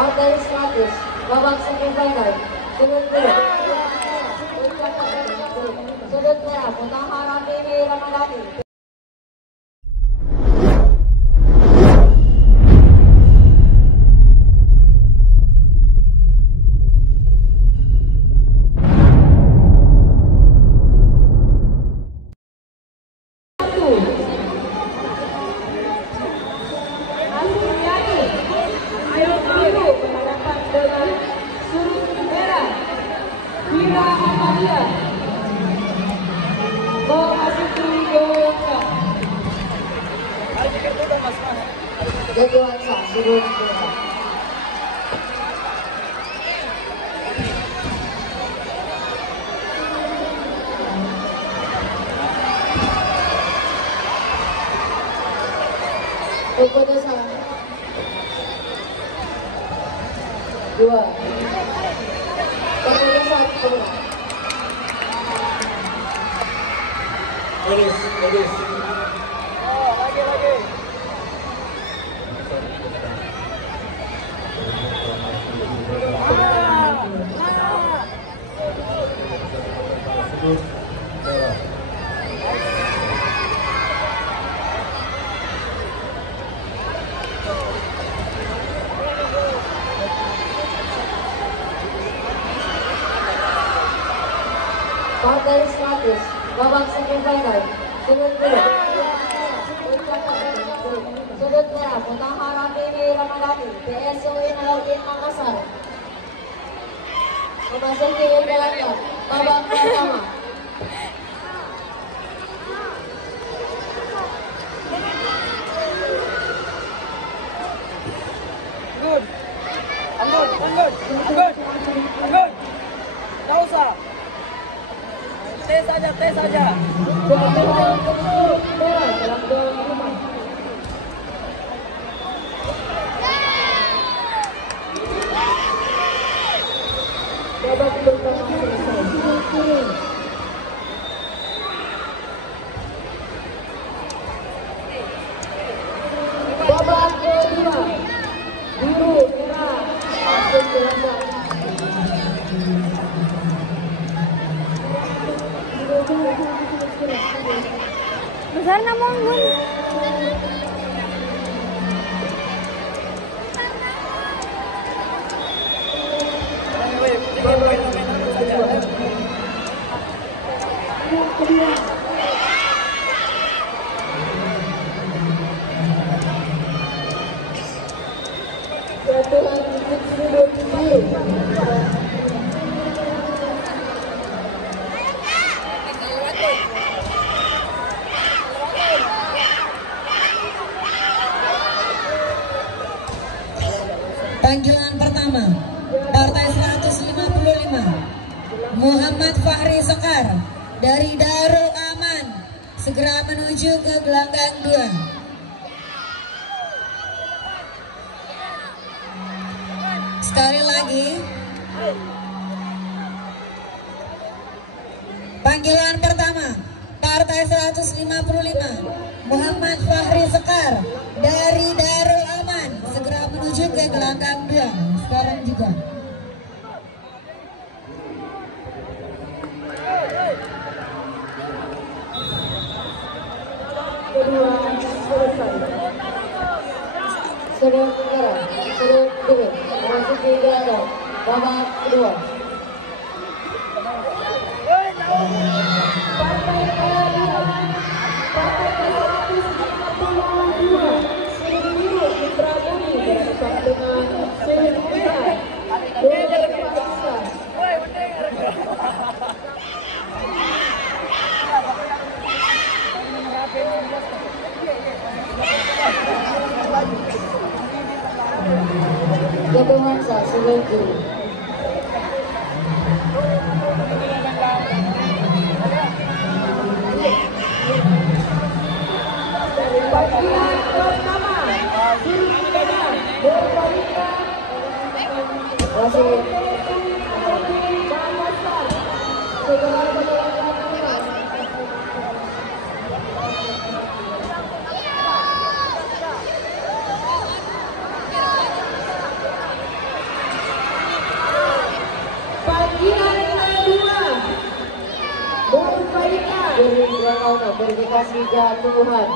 Partai 100, babak semifinal, sudut biru. Sudut merah, Mutahara Dewi Ramadhani. Jadiwansa, sudut merah. Keputusan 2. Keputusan 2. Lurus. Oh, lagi. Partai 100, babak semifinal, sudut biru. Sudut merah, Mutahara Dewi Ramadhani, PSUI Alauddin Makassar. Memasuki jalannya, babak pertama. Good. Good. Tak usah. Tes saja. Babak pertama selesai. Babak kedua, biru merah masuk gelanggang. Besar nama anggun. Jatuhan titik sudut biru. Panggilan pertama, Partai 155, Muhammad Fahri Sekar dari Darul Aman, segera menuju ke gelanggang 2. Sekali lagi, panggilan pertama, Partai 155, Muhammad Fahri Sekar dari Darul Aman, segera menuju ke gelanggang 2. Sekarang juga. Kedua selesai. Sudut merah, sudut biru. Memasuki gelanggang, babak kedua. Partai keadilan, Partai 152, sudut biru Mitra Budi bersama dengan sudut merah Dodi Pakistan. Jatuhansa, sudut biru. Panggilan pertama, sudut merah berbarisan wasit Makassar. Segera berjalan. Dari 2 tahun verifikasi jatuhan.